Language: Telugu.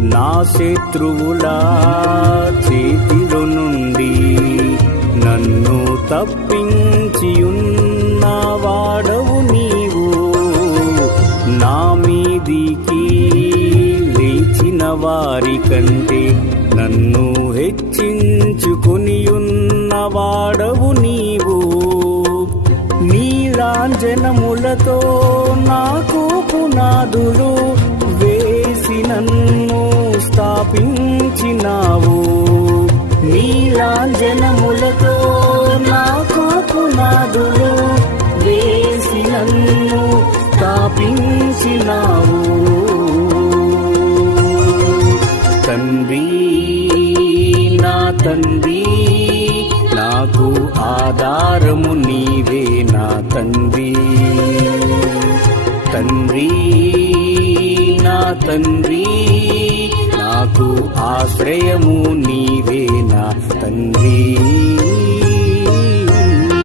నా శత్రువుల చేతిలో నుండి నన్ను తప్పించియున్నవాడవు నీవు. నా మీదికి లేచిన వారి కంటే నన్ను హెచ్చించుకొనియున్నవాడవు నీవు. నీ లాంఛనములతో నాకు పునాదులు వేసి నన్ను స్థాపించినావు. నీ లాంఛనములతో నాకు పునాదులు వేసి నన్ను స్థాపించినావు. తండ్రి, నా తండ్రి, నాకు ఆధారము నీవే నా తండ్రి. తండ్రి, నా తండ్రి, నాకు ఆశ్రయము నీ